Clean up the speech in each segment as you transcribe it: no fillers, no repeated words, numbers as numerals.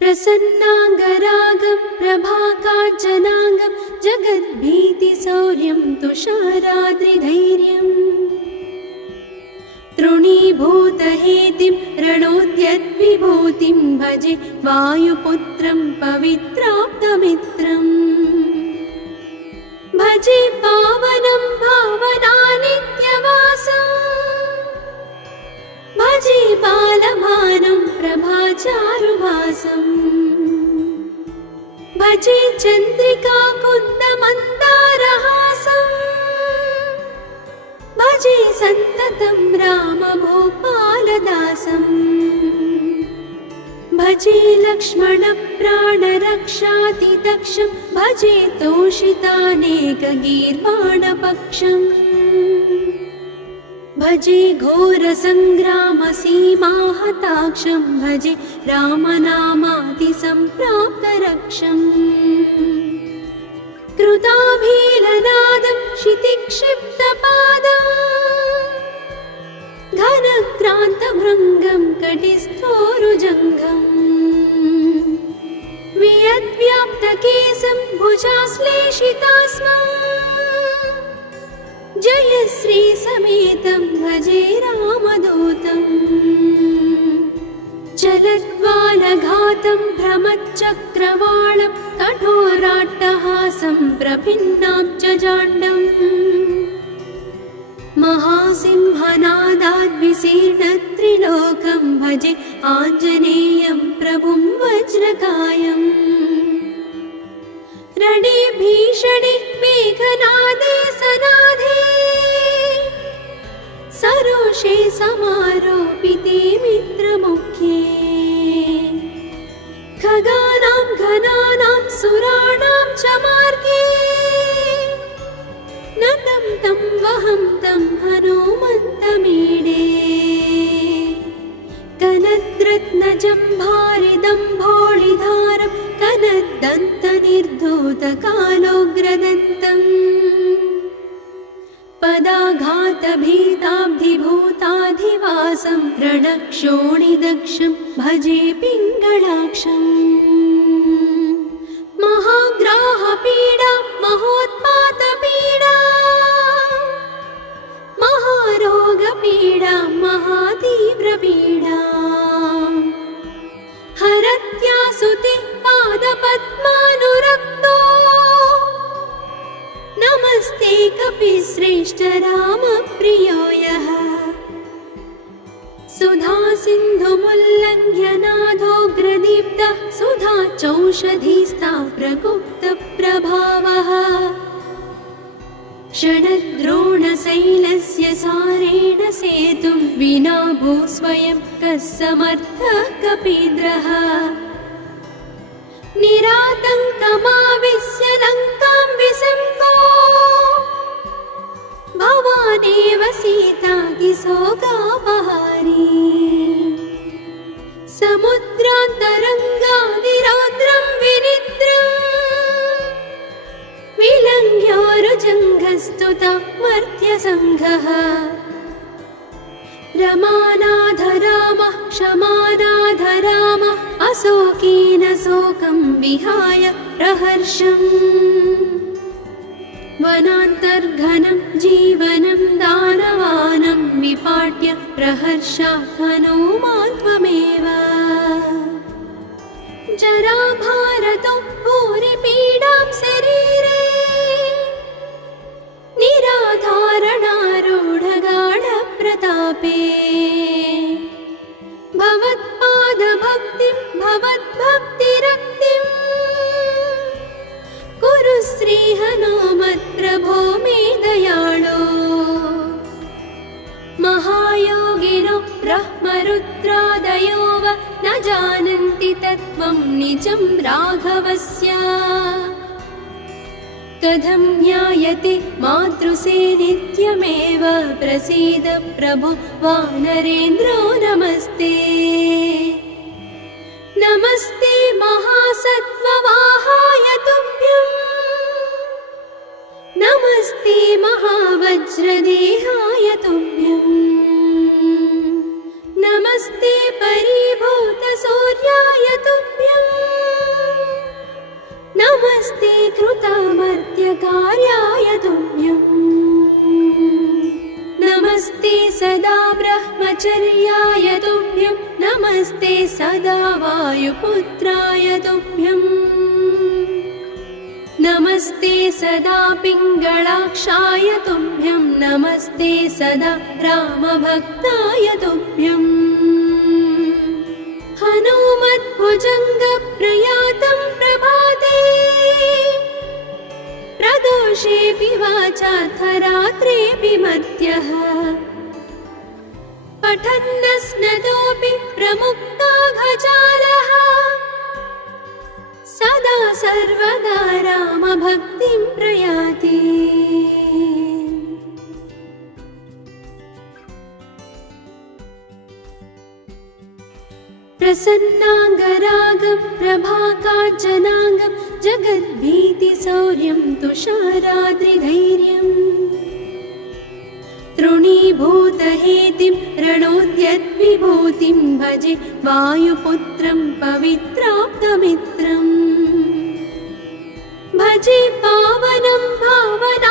प्रसन्नाङ्गरागं प्रभाकाञ्चनाङ्गं जगद्भीतिशौर्यं तुषाराद्रिधैर्यम् तृणीभूतहेतिं रणोद्यद्विभूतिं भजे वायुपुत्रं पवित्राप्तमित्रम् भजे पावनं भावनानित्यवासम् भजे बालभानुं प्रभाचारुभासम् भजे चन्द्रिका कुन्दमन्दारहासम् भजे सन्ततं रामभूपालदासम् भजे लक्ष्मणप्राणरक्षातिदक्षं भजे तोषितानेकगीर्वाणपक्षम् भजे घोरसङ्ग्रामसीमाहताक्षं भजे रामनामातिसम्प्राप्तरक्षम् कृताभीलनादं क्षितिक्षिप्तपादम् घनक्रान्तभृङ्गं कटिस्थोरुजङ्घम् वियद्व्याप्तकेशं भुजाश्लेषितास्मम् जयश्री समेतं भजे रामदूतम् चलद्वालघातं भ्रमच्चक्रवालं कठोराट्टहासं प्रभिन्नाब्जजाण्डम् महासिंहनादाद्विशीर्णत्रिलोकं भजे आञ्जनेयं प्रभुं वज्रकायम् रणे भीषणे मेघनादे सनाधे सरोषे समारोपिते मित्रमुख्ये खगानां घनानां सुराणां च मार्गे नतं तं वहं तं हनुमन्तमीडे कनद्रत्नजम्भारिदम्भोळिधारं कनद्दन्तनिर्धूतकालोग्रदन्तम् पदाघातभीताब्धिभूताधिवासं रणक्षोणिदक्षं भजे पिङ्गळाक्षम् महाग्राहपीडा महोत्पातपीडा महारोगपीडा महातीव्रपीडा हरत्यासुते पादपद्मानुरक्तो नमस्ते कपिश्रेष्ठ रामप्रियो यः सुधा सिन्धुमुल्लङ्घ्य नाथोग्रदीप्तः सुधा चौषधीस्था प्रगुप्तप्रभावः षडद्रोणशैलस्य सारेण सेतुं विना भूस्वयं कः समर्थः कपीन्द्रः निरातङ्कमाविश्य लङ्कां विसम्पो भवानेव सीतातिशोकापहारी समुद्रान्तरङ्गादिरौद्रं विनिद्रम् विलङ्घ्योरुजङ्घस्तुता मर्त्यसङ्घः रमानाथ रामः क्षमानाथ रामः अशोकेन शोकं विहाय प्रहर्षम् वनान्तर्घनं जीवनं दानवानं विपाट्य प्रहर्षात् हनूमान् त्वमेव जराभारतो भूरिपीडां शरीरे निराधारणारूढगाढप्रतापे भवत्पादभक्तिं भवद्भक्तिरक्तिम् कुरु श्रीहनुमत्प्रभो मे दयाळो महायोगिनो ब्रह्मरुद्रादयो वा न जानन्ति तत्त्वं निजं राघवस्य कथं ज्ञायते मातृसे नित्यमेव प्रसीद प्रभो वानरेन्द्रो नमस्ते नमस्ते महासत्त्ववाहाय तुभ्यं नमस्ते महावज्रदेहाय तुभ्यं नमस्ते परिभूतसूर्याय तुभ्यम् नित्यकार्याय तुभ्यम् नमस्ते सदा ब्रह्मचर्याय तुभ्यं नमस्ते सदा वायुपुत्राय तुभ्यम् नमस्ते सदा पिङ्गळाक्षाय तुभ्यं नमस्ते सदा रामभक्ताय तुभ्यम् हनुमद्भुजङ्गप्रयातं प्रभाते प्रदोषेऽपि वाचार्थरात्रेऽपि मध्यः पठन्नस्नतोऽपि प्रमुक्ताघचारः सदा सर्वदा रामभक्तिं प्रयाति प्रसन्नाङ्गरागं प्रभाकाञ्चनाङ्गं जगद्भीतिशौर्यं तुषाराद्रिधैर्यम् तृणीभूतहेतिं रणोद्यद्विभूतिं भजे वायुपुत्रं पवित्राप्तमित्रम् भजे पावनं भावनानित्यवासम्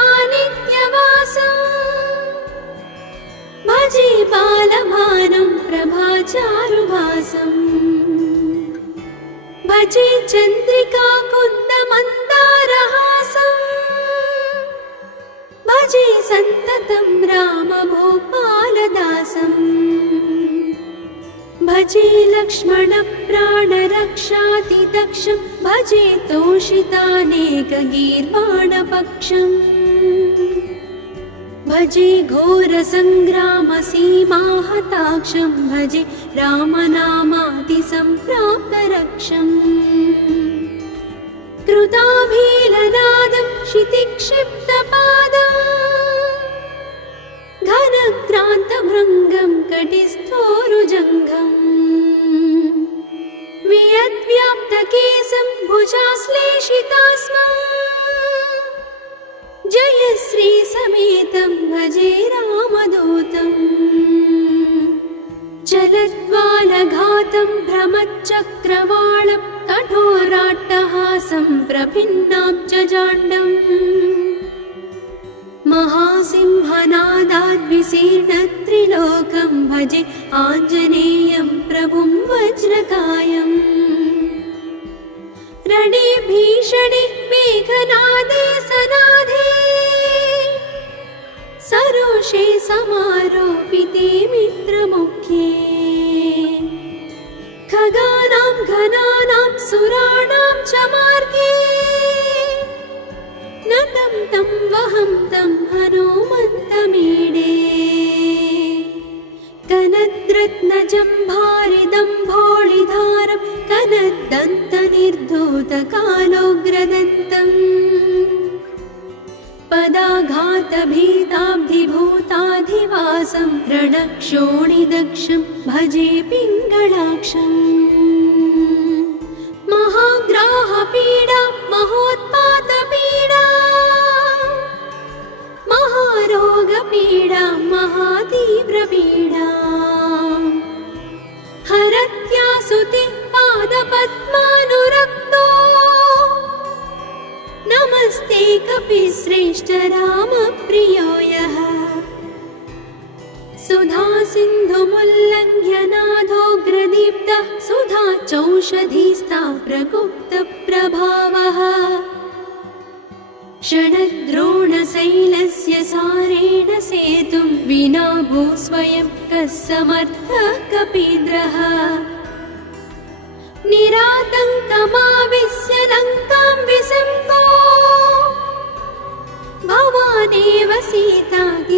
भजे बालभानुं प्रभाचारुभासम् भजे चन्द्रिका कुन्दमन्दारहासम् भजे सन्ततं रामभूपालदासम् भजे लक्ष्मणप्राणरक्षातिदक्षं भजे तोषितानेकगीर्वाणपक्षम् भजे घोरसङ्ग्रामसीमाहताक्षं भजे रामनामातिसम्प्राप्तरक्षम् कृताभीलनादं क्षितिक्षिप्तपादम् घनक्रान्तभृङ्गं कटिस्थोरुजङ्घम् वियद्व्याप्तकेशं भुजाश्लेषितास्मम् जयश्री समेतं भजे रामदूतम् चलद्वालघातं भ्रमच्चक्रवालं कठोराट्टहासं प्रभिन्नाब्जजाण्डम् महासिंहनादाद्विशीर्णत्रिलोकं भजे आञ्जनेयं प्रभुं वज्रकायम् रणे भीषणे मेघनादे सनादे सरोषे समारोपिते मित्रमुख्ये खगानां घनानां सुराणां च मार्गे नतं तं वहं तं हनुमन्तमीडे कनद्रत्नजम्भारिदम्भोळिधारं कनद्दन्तनिर्धूतकालोग्रदन्तम् पदाघातभीताब्धिभूताधिवासं रणक्षोणिदक्षं भजे पिङ्गळाक्षम् महाग्राहपीडा महोत्पातपीडा महारोगपीडा महातीव्रपीडा हरत्यासुति पादपद्मानुरक्तो नमस्ते कपिश्रेष्ठ रामप्रियो यः सुधा सिन्धुमुल्लङ्घ्य नाथोग्रदीप्तः सुधा चौषधीस्ता प्रगुप्तप्रभावः षडद्रोणशैलस्य सारेण सेतुं विना भूस्वयं कः समर्थः कपीन्द्रः निरातङ्कमाविश्य लङ्कां विसम्पो भवानेव सीतातिशोकापहारी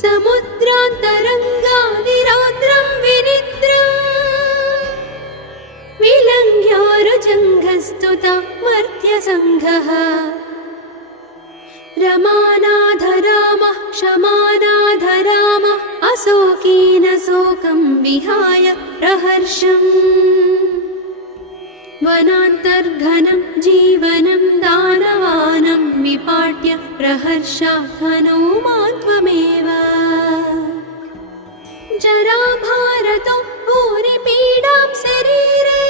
समुद्रान्तरङ्गादिरौद्रं विनिद्रम् विलङ्घ्योरुजङ्घस्तुता मर्त्यसङ्घः रमानाथ रामः क्षमानाथ रामः अशोकेन शोकं विहाय प्रहर्षम् वनान्तर्घनं जीवनं दानवानं विपाट्य प्रहर्षात् हनुमान् त्वमेव जराभारतो भूरिपीडां शरीरे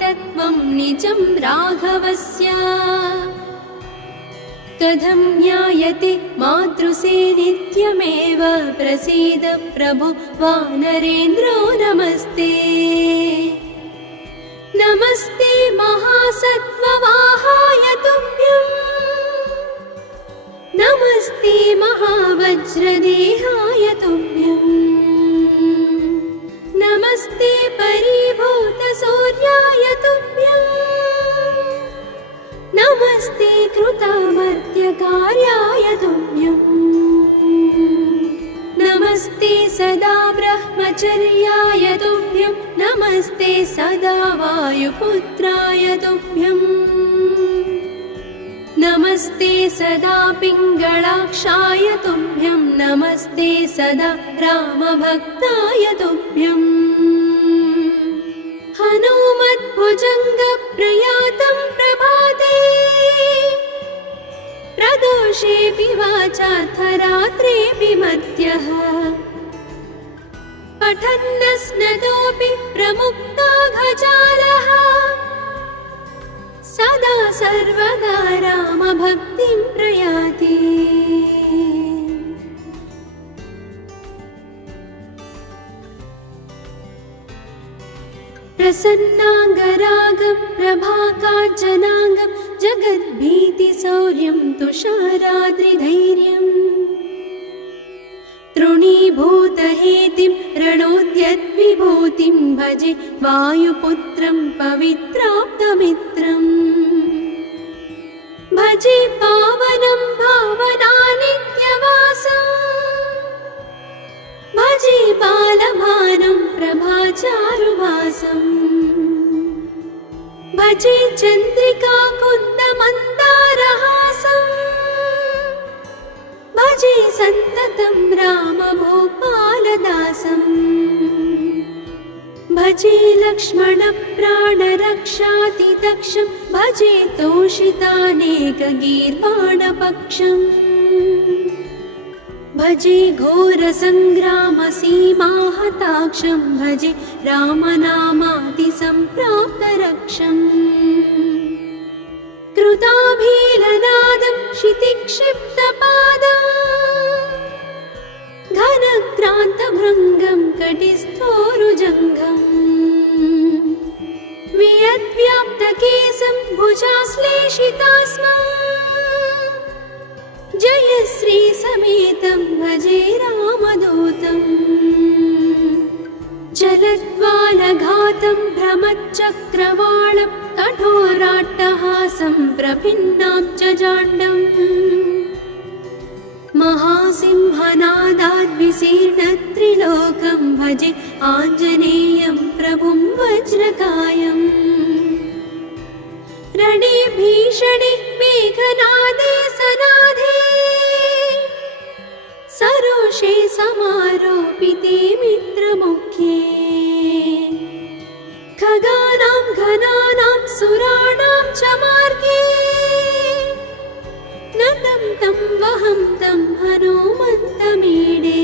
तत्त्वं निजं राघवस्य कथं ज्ञायते मातृसेनित्यमेव प्रसीद प्रभो वानरेन्द्रो नमस्ते नमस्ते महासत्त्ववाहाय तुभ्यं नमस्ते महावज्रदेहाय तुभ्यं नमस्ते परिभूतसूर्याय तुभ्यं नमस्ते कृतामर्त्यकार्याय तुभ्यं नमस्ते सदा ब्रह्मचर्याय तुभ्यं नमस्ते सदा वायुपुत्राय तुभ्यं नमस्ते सदा पिङ्गळाक्षाय तुभ्यं नमस्ते सदा रामभक्ताय तुभ्यं हनुमद्भुजङ्गप्रयातं प्रभाते प्रदोषेऽपि वाचार्थरात्रेऽपि मध्यः पठन्नस्नतोऽपि प्रमुक्ताघजालः सदा सर्वदा रामभक्तिं प्रयाति प्रसन्नाङ्गरागं प्रभाकाञ्चनाङ्गं जगद्भीतिशौर्यं तुषाराद्रिधैर्यं तृणीभूतहेतिं रणोद्यद्विभूतिं भजे वायुपुत्रं पवित्राप्तमित्रम् भजे पावनं भावनानित्यवासम् भजे बालभानुं प्रभाचारुभासम् भजे चन्द्रिका कुन्दमन्दारहासम् भजे सन्ततं रामभूपालदासम् भजे लक्ष्मणप्राणरक्षातिदक्षं भजे तोषितानेकगीर्वाणपक्षम् भजे घोरसङ्ग्रामसीमाहताक्षं भजे रामनामातिसम्प्राप्तरक्षम् कृताभीलनादं क्षितिक्षिप्तपादम् घनक्रान्तभृङ्गं कटिस्थोरुजङ्घम् वियद्व्याप्तकेशं भुजाश्लेषितास्मम् जयश्री समेतं भजे रामदूतम् जलद्वालघातं भ्रमच्चक्रवालं कठोराट्टहासं प्रभिन्नाब्जजाण्डम् महासिंहनादाद्विशीर्णत्रिलोकं भजे आञ्जनेयं प्रभुं वज्रकायम् रणे भीषणे मेघनादे सनाधे सरोषे समारोपिते मित्रमुख्ये खगानां घनानां सुराणां च मार्गे नतं तं वहं तं हनुमन्तमीडे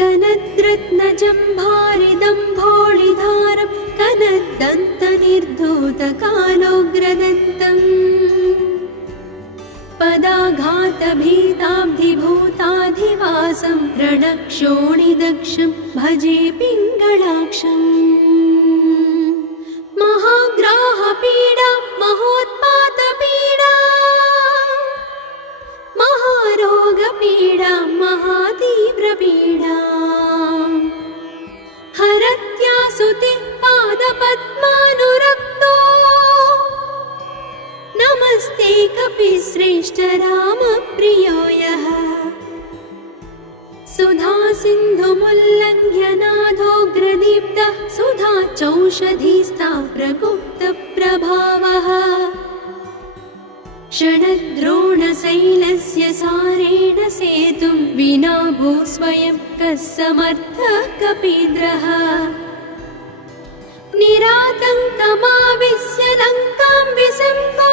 कनद्रत्नजम्भारिदम्भोळिधारं कनद्दन्तनिर्धूतकालोग्रदन्तम् पदाघातभीताब्धिभूताधिवासं रणक्षोणिदक्षं भजे पिङ्गळाक्षम् महाग्राहपीडा महोत्पातपीडा महारोगपीडा महातीव्रपीडा हरत्यासुते पादपद्मानुरक्तो नमस्ते कपिश्रेष्ठ रामप्रियो यः सुधा सिन्धुमुल्लङ्घ्य नाथोग्रदीप्तः सुधा चौषधीस्था प्रगुप्तप्रभावः षडद्रोणशैलस्य सारेण सेतुं विना भूस्वयं कः समर्थः कपीन्द्रः निरातङ्कमाविश्य लङ्कां विसम्पो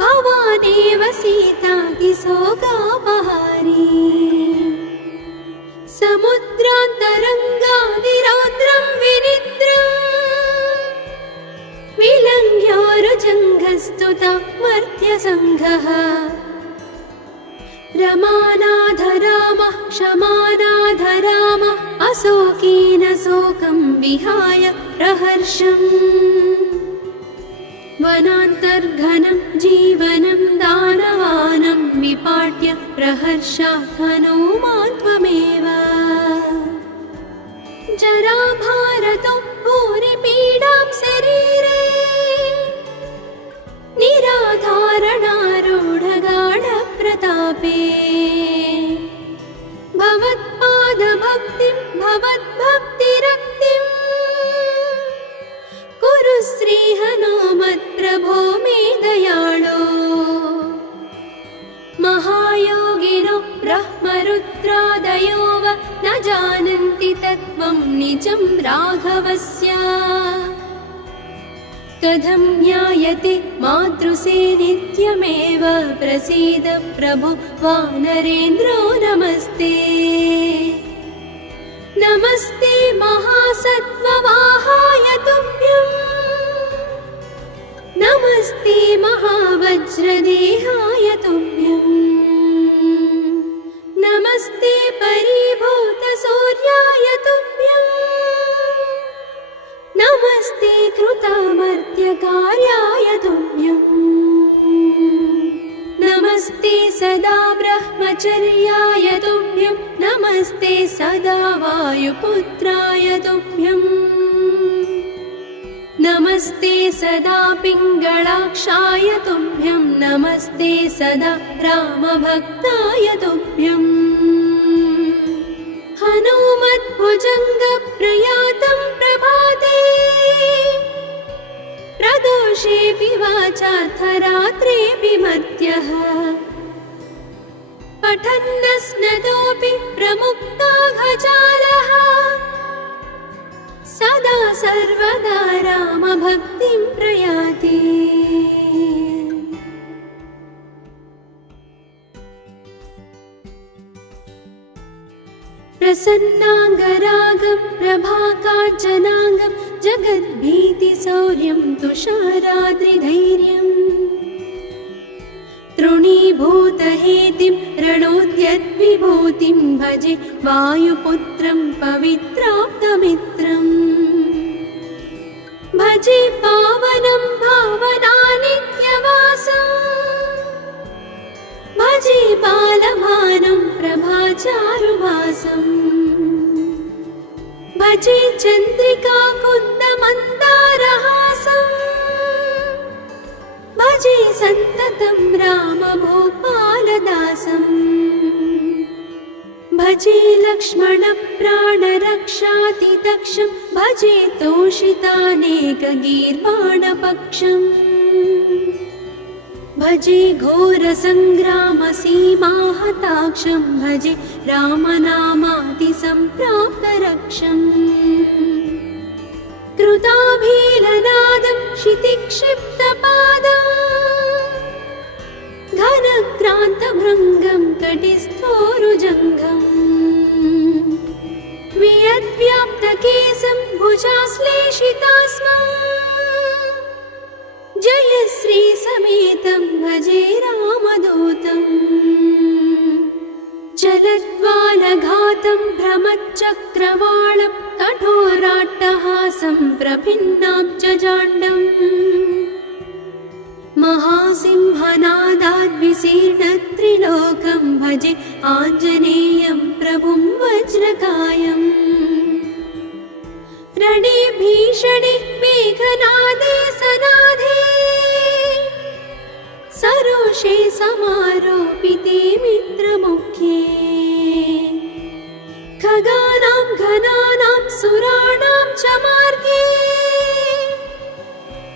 भवानेव सीतातिशोकापहारी समुद्रान्तरङ्गादिरौद्रं विनि जङ्घ्योरुजङ्घस्तुता मर्त्यसङ्घः रमानाथ रामः क्षमानाथ रामः अशोकेन शोकं विहाय प्रहर्षम् वनान्तर्घनं जीवनं दानवानं विपाट्य प्रहर्षात् हनूमान् त्वमेव जराभारतो भूरिपीडां शरीरे निराधारणारूढगाढप्रतापे भवत्पादभक्तिं भवद्भक्तिरक्तिम् कुरु श्रीहनुमत्प्रभो मे दयाळो महायोगिनो ब्रह्मरुद्रादयो वा न जानन्ति तत्त्वं निजं राघवस्य कथं ज्ञायते मातृसे नित्यमेव प्रसीद प्रभो वानरेन्द्रो नमस्ते नमस्ते महासत्त्ववाहाय तुभ्यं नमस्ते महावज्रदेहाय तुभ्यं नमस्ते परिभूतसूर्याय तुभ्यं नमस्ते कृतामर्त्यकार्याय तुभ्यं नमस्ते सदा ब्रह्मचर्याय तुभ्यं नमस्ते सदा वायुपुत्राय तुभ्यं नमस्ते सदा पिङ्गळाक्षाय तुभ्यं नमस्ते सदा रामभक्ताय तुभ्यं हनुमद्भुजङ्गप्रयातं प्रभाते प्रदोषेऽपि वाचार्थरात्रेऽपि मर्त्यः पठन्नस्नतोऽपि प्रमुक्ताघजालः सदा सर्वदा रामभक्तिं प्रयाति प्रसन्नाङ्गरागं प्रभाकाञ्चनाङ्गं जगद्भीतिशौर्यं तुषाराद्रिधैर्यम् तृणीभूतहेतिं रणोद्यद्विभूतिं भजे वायुपुत्रं पवित्राप्तमित्रम् भजे पावनं भावनानित्यवासम् भजे बालभानुं प्रभाचारुवासम् भजे चन्द्रिका कुन्दमन्दारहासम् भजे सन्ततं रामभूपालदासम् भजे लक्ष्मणप्राणरक्षातिदक्षं भजे तोषितानेकगीर्वाणपक्षम् भजे घोरसङ्ग्रामसीमाहताक्षं भजे रामनामातिसम्प्राप्तरक्षम् कृताभीलनादं क्षितिक्षिप्तपादम् घनक्रान्तभृङ्गं कटिस्थोरुजङ्घम् वियद्व्याप्तकेशं भुजाश्लेषितास्मम् जयश्री समेतं भजे रामदूतम् चलद्वालघातं भ्रमच्चक्रवालं कठोराट्टहासं प्रभिन्नाब्जजाण्डम् महासिंहनादाद्विशीर्णत्रिलोकं भजे आञ्जनेयं प्रभुं वज्रकायम् रणे भीषणे मेघनादे सनादे सरोषे समारोपिते मित्रमुखे खगानां घनानां सुराणां च मार्गे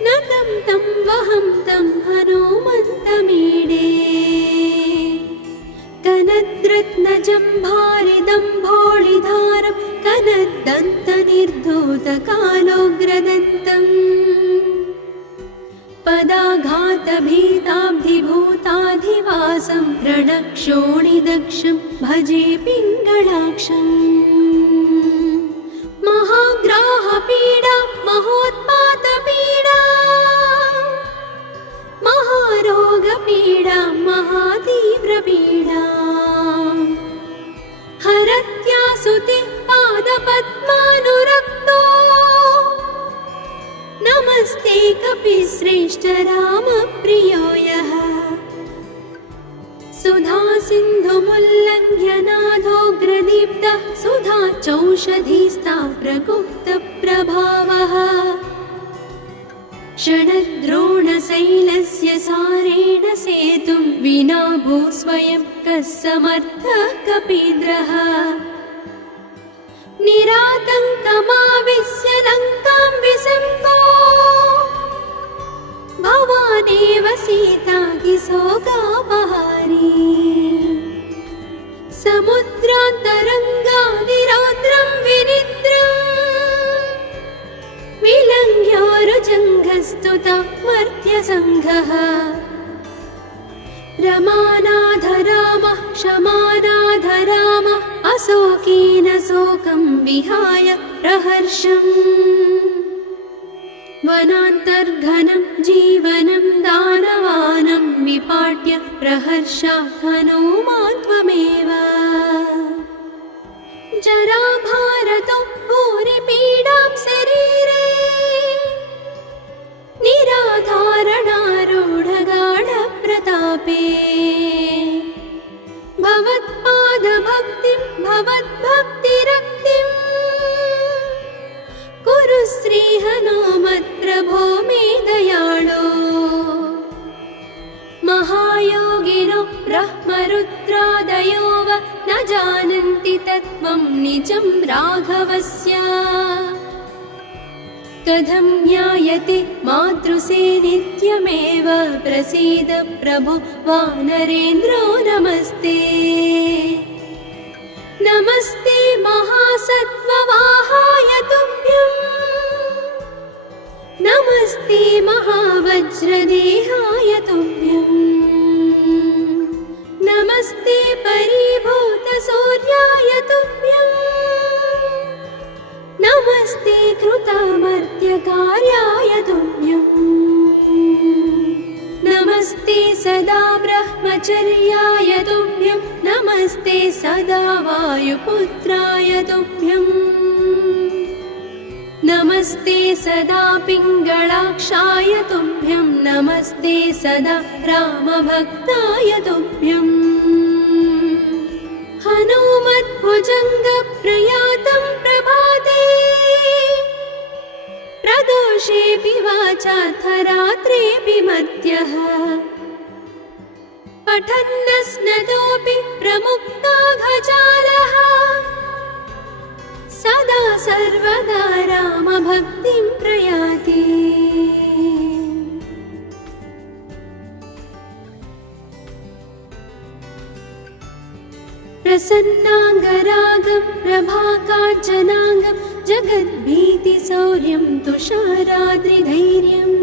नतं तं वहं तं हनुमन्तमीडे कनद्रत्नजम्भारिदम्भोळिधारं कनद्दन्तनिर्धूतकालोग्रदन्तम् पदाघातभीताब्धिभूताधिवासं रणक्षोणिदक्षं भजे पिङ्गळाक्षम् महाग्राहपीडा महोत्पातपीडा पीडा हरत्यासुतिः पादपद्मानुरक्तो नमस्ते कपिश्रेष्ठ रामप्रियो यः सुधा सिन्धुमुल्लङ्घ्य नाथोग्रदीप्तः सुधा चौषधीस्ता प्रगुप्तप्रभावः षडद्रोणशैलस्य सारेण सेतुं विना भू स्वयं कः समर्थः कपीन्द्रः निरातङ्कमाविश्य लङ्कां विसम्पो भवानेव सीतातिशोकापहारी समुद्रान्तरङ्गादिरौद्रं विनिद्रम् विलङ्घ्योरुजङ्घस्तुतः मर्त्यसङ्घः रमानाथ रामः क्षमानाथ रामः अशोकेन शोकं विहाय प्रहर्षम् वनान्तर्घनं जीवनं दानवानं विपाट्य प्रहर्षात् हनूमान् त्वमेव जराभारतो भूरिपीडां शरीरे निराधारणारूढगाढप्रतापे भवत्पादभक्तिं भवद्भक्तिरक्तिम् कुरु श्रीहनुमत्प्रभो मे दयाळो महायोगिनो ब्रह्मरुद्रादयो वा न जानन्ति तत्त्वं निजं राघवस्य कथं ज्ञायते मातृसे नित्यमेव प्रसीद प्रभो वानरेन्द्रो नमस्ते नमस्ते महासत्त्ववाहाय तुभ्यं नमस्ते महावज्रदेहाय तुभ्यं नमस्ते परिभूतसूर्याय तुभ्यं नमस्ते कृतामर्त्यकार्याय तुभ्यं नमस्ते सदा ब्रह्मचर्याय तुभ्यं नमस्ते सदा वायुपुत्राय तुभ्यं नमस्ते सदा पिङ्गळाक्षाय तुभ्यं नमस्ते सदा रामभक्ताय तुभ्यं हनुमद्भुजङ्गप्रयातं प्रभाते प्रदोषेऽपि वाचार्थरात्रेऽपि मर्त्यः पठन्नस्नतोऽपि प्रमुक्ताघजालः सदा सर्वदा रामभक्तिं प्रयाति प्रसन्नाङ्गरागं प्रभाकाञ्चनाङ्गं जगद्भीतिशौर्यं तुषाराद्रिधैर्यम्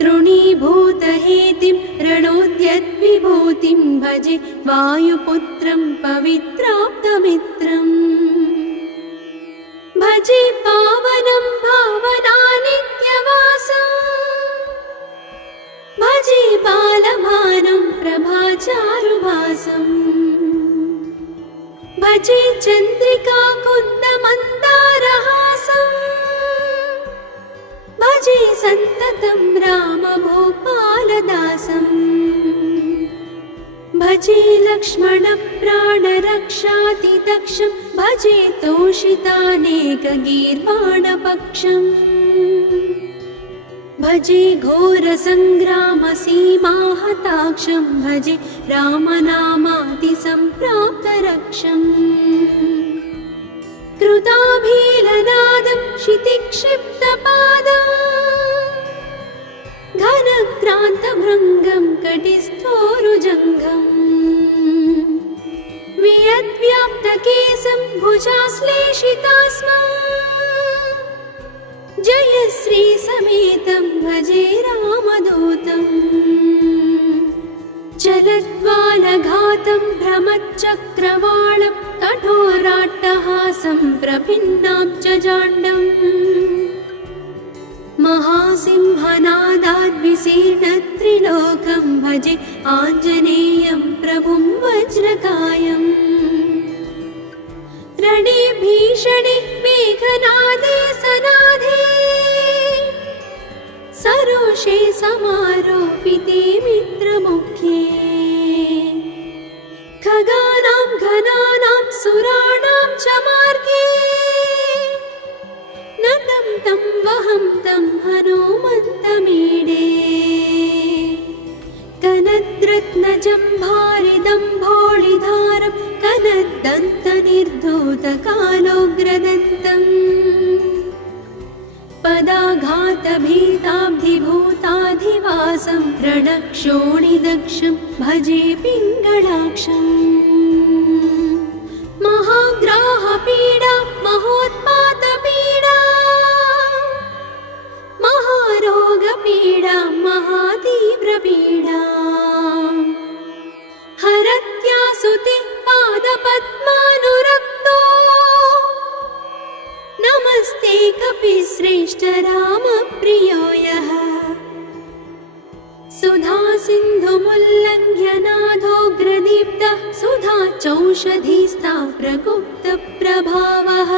तृणीभूतहेतिं रणोद्यद्विभूतिं भजे वायुपुत्रं पवित्राप्तमित्रम् भजे पावनं भावनानित्यवासम् भजे बालभानुं प्रभाचारुभासम् भजे चन्द्रिका कुन्दमन्दारहासम् भजे सन्ततं रामभूपालदासम् भजे लक्ष्मणप्राणरक्षातिदक्षं भजे तोषितानेकगीर्वाणपक्षम् भजे घोरसङ्ग्रामसीमाहताक्षं भजे रामनामातिसम्प्राप्तरक्षम् कृताभीलनादं क्षितिक्षिप्तपादम् घनक्रान्तभृङ्गं कटिस्थोरुजङ्घम् वियद्व्याप्तकेशं भुजाश्लेषितास्मम् जयश्रीसमेतं भजे रामदूतम् चलद्वालघातं भ्रमच्चक्रवालं कठोराट्टहासं प्रभिन्नाब्जजाण्डम् महासिंहनादाद्विशीर्णत्रिलोकं भजे आञ्जनेयं प्रभुं वज्रकायम् रणे भीषणे मेघनादे सनादे सरोषे समारोपिते मित्रमुख्ये खगानां घनानां सुराणां च मार्गे नतं तं वहं तं हनुमन्तमीडे कनद्रत्नजम्भारिदम्भोळिधारं कनद्दन्तनिर्धूतकालोग्रदन्तम् पदाघातभीताब्धिभूताधिवासं रणक्षोणिदक्षं भजे पिङ्गळाक्षम् महाग्राहपीडा महोत्पातपीडा महारोगपीडा महातीव्रपीडा हरत्यासुते पादपद्मानुरक्तो नमस्ते कपिश्रेष्ठ रामप्रियो यः सुधा सिन्धुमुल्लङ्घ्य नाथोग्रदीप्तः सुधा चौषधीस्ता प्रगुप्तप्रभावः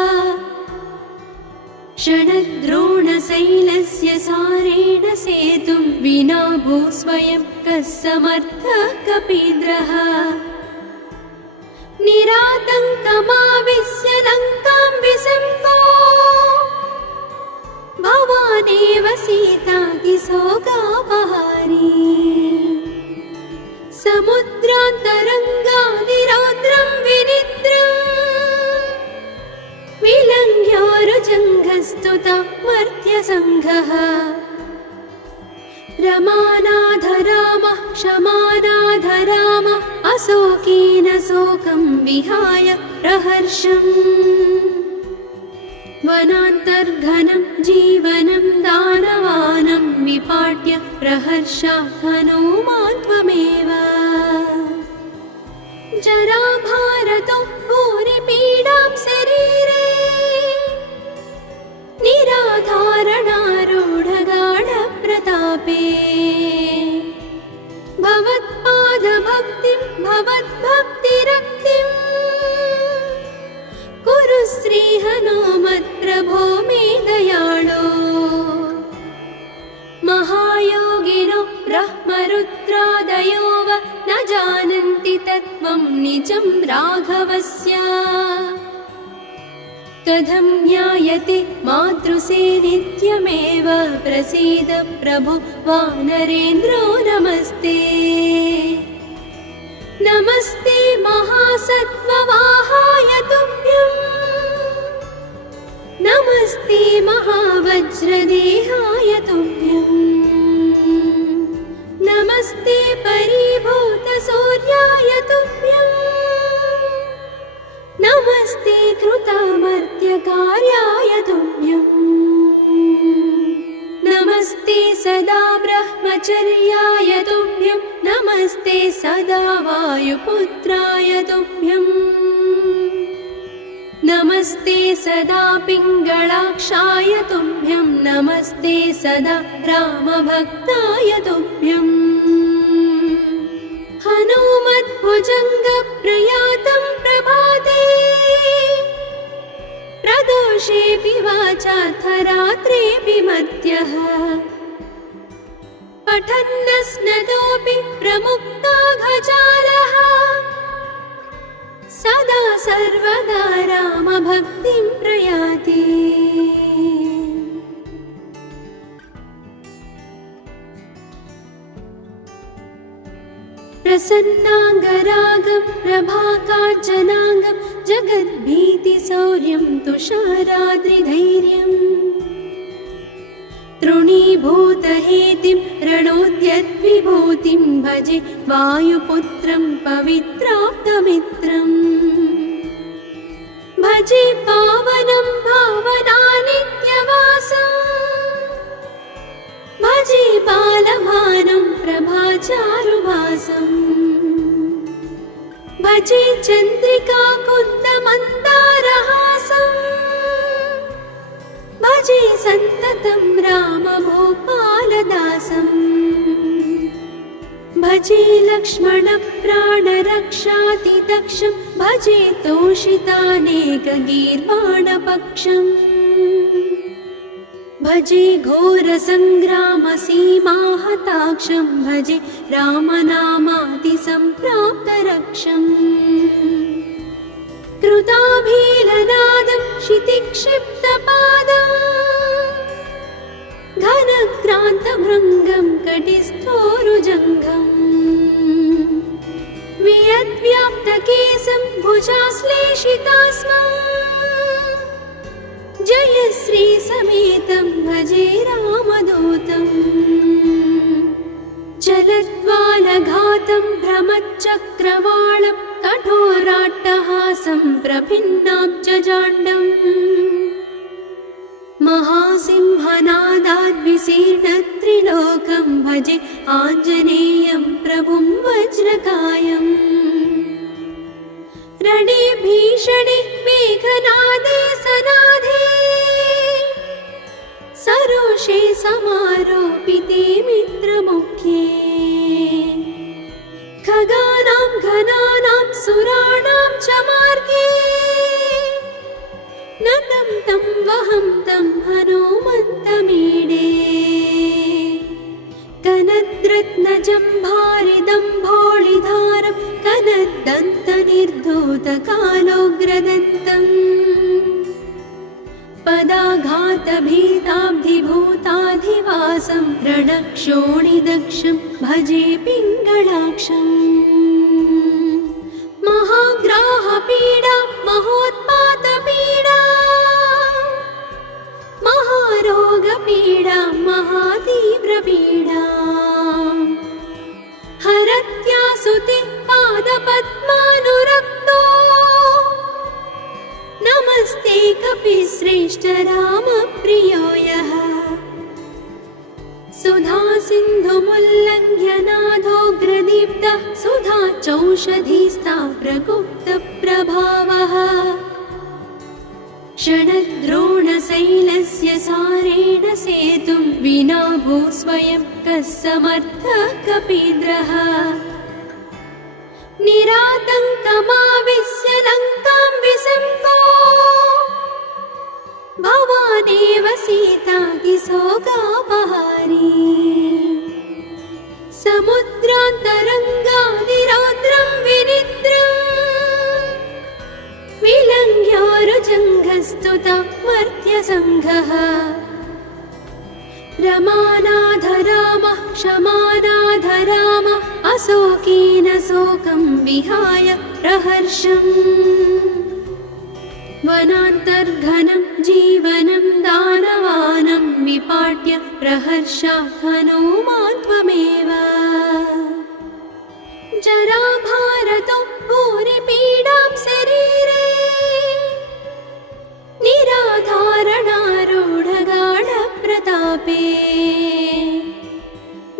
षडद्रोणशैलस्य सारेण सेतुं विना भूस्वयं कः समर्थः कपीन्द्रः निरातङ्कमाविश्य लङ्कां विसम्पो भवानेव सीतातिशोकापहारी समुद्रान्तरङ्गादिरौद्रं विनिद्रम् विलङ्घ्योरुजङ्घस्तुता मर्त्यसङ्घः रमानाथ रामः क्षमानाथ रामः अशोकेन शोकं विहाय प्रहर्षम् वनान्तर्घनं जीवनं दानवानं विपाट्य प्रहर्षात् हनूमान् त्वमेव जराभारतो भूरिपीडां शरीरे निराधारणारूढगाढप्रतापे भवत्पादभक्तिं भवद्भक्तिरक्तिम् कुरु श्रीहनुमत्प्रभो मे दयाळो महायोगिनो ब्रह्मरुद्रादयो वा न जानन्ति तत्त्वं निजं राघवस्य कथं ज्ञायते मातृसे नित्यमेव प्रसीद प्रभो वानरेन्द्रो नमस्ते नमस्ते महासत्त्ववाहाय तुभ्यं नमस्ते महावज्रदेहाय तुभ्यं नमस्ते परिभूतसूर्याय तुभ्यं नमस्ते कृतामर्त्यकार्याय तुभ्यं नमस्ते सदा ब्रह्मचर्याय तुभ्यं नमस्ते सदा वायुपुत्राय तुभ्यं नमस्ते सदा पिङ्गळाक्षाय तुभ्यं नमस्ते सदा रामभक्ताय तुभ्यं हनुमद्भुजङ्गप्रयातं प्रभाते प्रदोषेऽपि वाचार्थरात्रेऽपि मर्त्यः पठन्नस्नतोऽपि प्रमुक्ताघजालः सदा सर्वदा रामभक्तिं प्रयाति प्रसन्नाङ्गरागं प्रभाकाञ्चनाङ्गं जगद्भीतिशौर्यं तुषाराद्रिधैर्यम् तृणीभूतहेतिं रणोद्यद्विभूतिं भजे वायुपुत्रं पवित्राप्तमित्रम् भजे पावनं भावनानित्यवासम् भजे बालभानुं प्रभाचारुभासम् भजे चन्द्रिकाकुन्दमन्दारहासम् भजे सन्ततं सततं रामभूपालदासम् भजे लक्ष्मणप्राणरक्षातिदक्षं भजे तोषितानेकगीर्वाणपक्षम् भजे घोरसङ्ग्रामसीमाहताक्षं भजे रामनामातिसम्प्राप्तरक्षम् कृताभीलनादं क्षितिक्षिप्तपादम् घनक्रान्तभृङ्गं कटिस्थोरुजङ्घम् वियद्व्याप्तकेशं भुजाश्लेषितास्मम् जयश्रीसमेतं भजे रामदूतम् चलद्वालघातं भ्रमच्चक्रवालं कठोराट्टहासं प्रभिन्नाब्जजाण्डम् महासिंहनादाद्विशीर्णत्रिलोकं भजे आञ्जनेयं प्रभुं वज्रकायम् रणे भीषणे मेघनादे सनाधे सरोषे समारोपिते मित्रमुख्ये खगानां घनानां सुराणां च मार्गे नतं तं वहं तं हनुमन्तमीडे कनद्रत्नजम्भारिदम्भोळिधारं कनद्दन्तनिर्धूतकालोग्रदन्तम् पदाघातभीताब्धिभूताधिवासं रणक्षोणिदक्षं भजे पिङ्गळाक्षम् महाग्राहपीडा महोत्पातपीडा महारोगपीडा महातीव्रपीडा हरत्यासुते पादपद्मानुरक्तो नमस्ते कपिश्रेष्ठ रामप्रियो यः सुधा सिन्धुमुल्लङ्घ्य नाथोग्रदीप्तः सुधा चौषधीस्था प्रगुप्तप्रभावः क्षणद्रोणशैलस्य सारेण सेतुं विना भूस्वयं कः समर्थः कपीन्द्रः निरातङ्कमाविश्य लङ्कां विसम्पो भवानेव सीतातिशोकापहारी समुद्रान्तरङ्गादिरौद्रं विनिद्रम् विलङ्घ्योरुजङ्घस्तुता मर्त्यसङ्घः रमानाधरामः क्षमानाधरामः अशोकेन शोकं विहाय प्रहर्षम् वनान्तर्घनं जीवनं दानवानं विपाट्य प्रहर्षा हनुमान् त्वमेव जराभारतो भूरिपीडां शरीरे निराधारणारूढगाढप्रतापे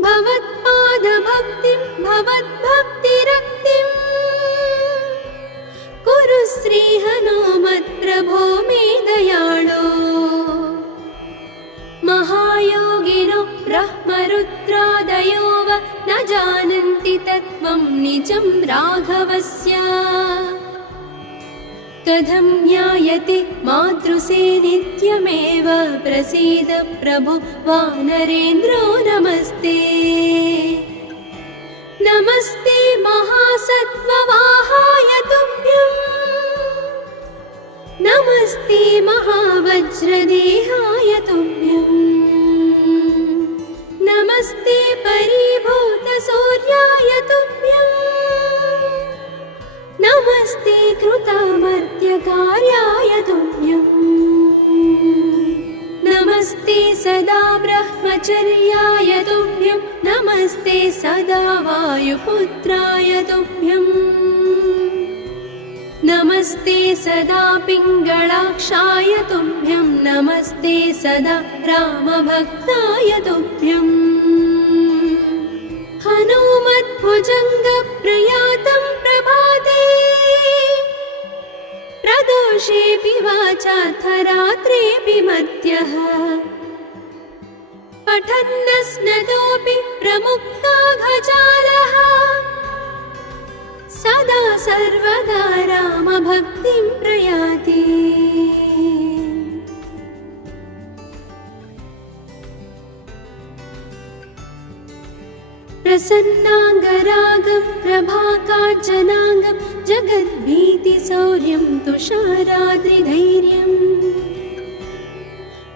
भवत्पादभक्तिं भवद्भक्तिरक्तिम् कुरु श्रीहनुमत्प्रभो मे दयाळो महायोगिनो ब्रह्मरुद्रादयो वा न जानन्ति तत्त्वं निजं राघवस्य कथं ज्ञायते मातृसे नित्यमेव प्रसीद प्रभो वानरेन्द्रो नमस्ते नमस्ते महासत्त्ववाहाय तुभ्यं नमस्ते महावज्रदेहाय तुभ्यं नमस्ते परिभूतसूर्याय तुभ्यं नमस्ते कृतामर्त्यकार्याय तुभ्यं नमस्ते सदा ब्रह्मचर्याय तुभ्यं नमस्ते सदा वायुपुत्राय तुभ्यं नमस्ते सदा पिङ्गळाक्षाय तुभ्यं नमस्ते सदा रामभक्ताय तुभ्यं हनुमद्भुजङ्गप्रयातं प्रभाते प्रदोषेऽपि वाचार्थरात्रेऽपि मर्त्यः पठन्नस्नतोऽपि प्रमुक्ताघजालः सदा सर्वदा रामभक्तिं प्रयाति। प्रसन्नाङ्गरागं प्रभाकाञ्चनाङ्गं जगद्भीतिशौर्यं तुषाराद्रिधैर्यम्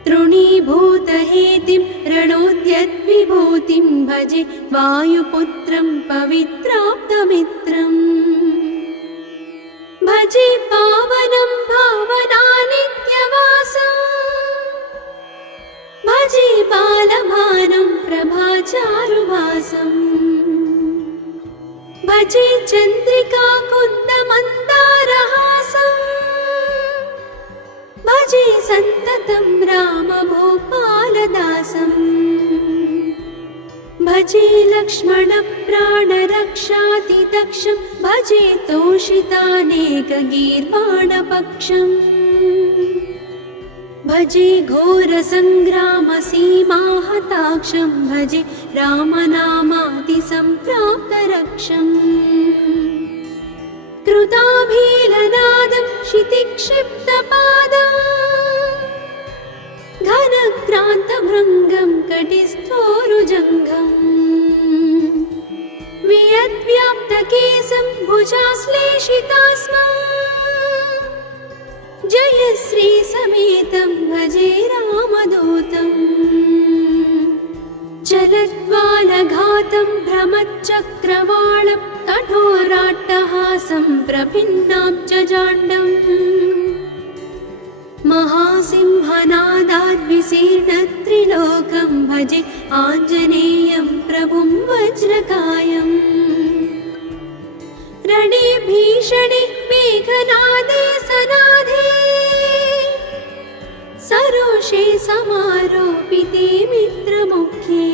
तृणीभूतहेतिं रणोद्यद्विभूतिं भजे वायुपुत्रं पवित्राप्तमित्रम् भजे पावनं भावनानित्यवासम् भजे बालभानुं प्रभाचारुभासम् भजे चन्द्रिका कुन्दमन्दारहासम् भजे सन्ततं रामभूपालदासम् भजे लक्ष्मणप्राणरक्षातिदक्षं भजे तोषितानेकगीर्वाणपक्षम् भजे घोरसङ्ग्रामसीमाहताक्षं भजे रामनामातिसम्प्राप्तरक्षम् कृताभीलनादं क्षितिक्षिप्तपादम् घनक्रान्तभृङ्गं कटिस्थोरुजङ्घम् वियद्व्याप्तकेशं भुजाश्लेषितास्मम् जयश्री समेतं भजे रामदूतम् चलद्वालघातं भ्रमच्चक्रवालं कठोराट्टहासं प्रभिन्नां च जाण्डम् महासिंहनादाद्विशीर्णत्रिलोकं भजे आञ्जनेयं प्रभुं वज्रकायम् रणे भीषणे मेघनादे सनादे सरोषे समारोपिते मित्रमुखे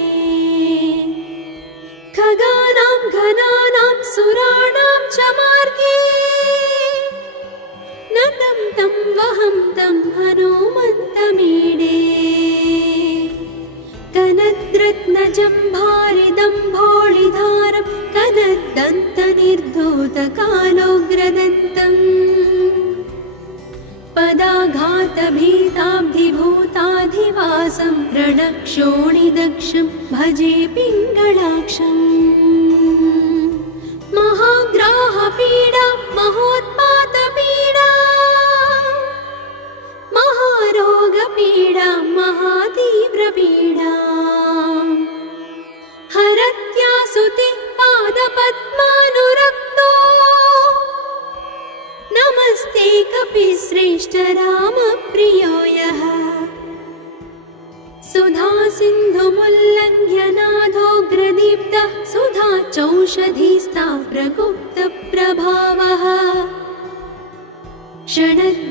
खगानां घनानां सुराणां च मार्गे नतं तं वहं तं हनुमन्तमीडे कनद्रत्नजम्भारिदम्भोळिधारं कनद्दन्तनिर्धूतकालोग्रदन्तम् पदाघातभीताब्धिभूताधिवासं रणक्षोणिदक्षं भजे पिङ्गळाक्षम् महाग्राहपीडा महोत्पातपीडा महारोगपीडा महातीव्रपीडा हरत्यासुते पादपद्मानुरक्तो नमस्ते कपिश्रेष्ठ रामप्रियो यः सुधा सिन्धुमुल्लङ्घ्य नाथोग्रदीप्तः सुधा चौषधीस्ता प्रगुप्तप्रभावः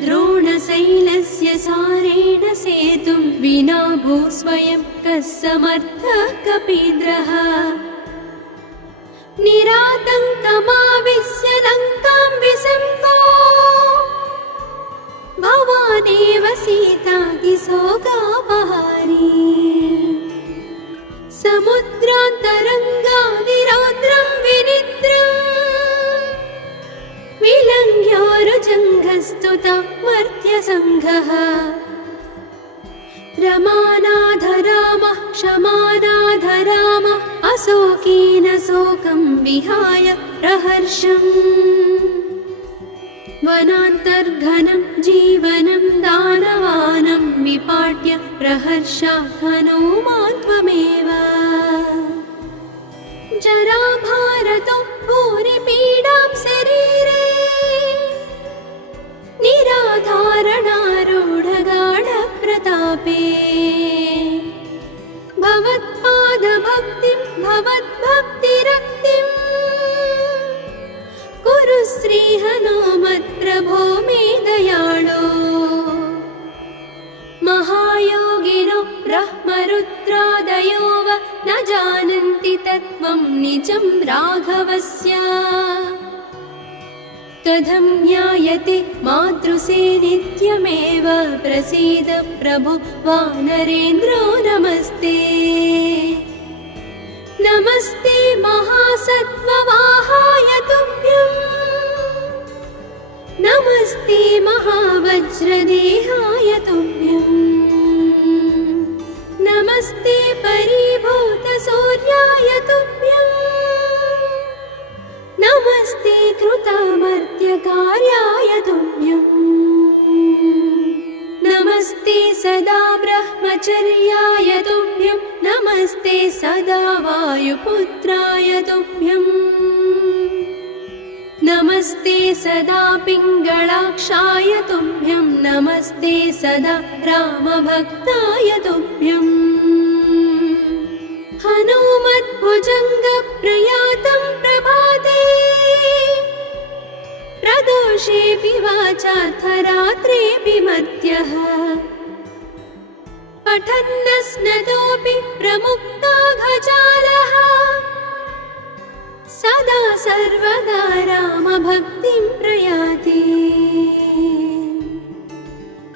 षडद्रोणशैलस्य सारेण सेतुं विना भूस्वयं कः समर्थः कपीन्द्रः निरातङ्कमाविश्य लङ्कां विसम्पो भवानेव सीतातिशोकापहारी समुद्रान्तरङ्गादिरौद्रं विनिद्रम् विलङ्घ्योरुजङ्घस्तुता मर्त्यसङ्घः रमानाथ रामः क्षमानाथ रामः अशोकेन शोकं विहाय प्रहर्षम् वनान्तर्घनं जीवनं दानवानं विपाट्य प्रहर्षात् हनुमान् त्वमेव जराभारतो भूरिपीडां शरीरे निराधारणारूढगाढप्रतापे भवत्पादभक्तिं भवद्भक्तिरक्तिम् कुरु श्रीहनुमत्प्रभो मे दयाळो महायोगिनो ब्रह्मरुद्रादयो वा न जानन्ति तत्त्वं निजं राघवस्य कथं ज्ञायते मातृसे नित्यमेव प्रसीद प्रभो वानरेन्द्रो नमस्ते नमस्ते महासत्त्ववाहाय तुभ्यं नमस्ते महावज्रदेहाय तुभ्यं नमस्ते परिभूतसूर्याय तुभ्यं नमस्ते कृतामर्त्यकार्याय तुभ्यं नमस्ते सदा ब्रह्मचर्याय तुभ्यं नमस्ते सदा वायुपुत्राय तुभ्यं नमस्ते सदा पिङ्गळाक्षाय तुभ्यं नमस्ते सदा रामभक्ताय तुभ्यं हनुमद्भुजङ्गप्रयातं प्रभाते प्रदोषेऽपि वाचार्थरात्रेऽपि मर्त्यः पठन्नस्नतोऽपि प्रमुक्ताघजालः सदा सर्वदा रामभक्तिं प्रयाति।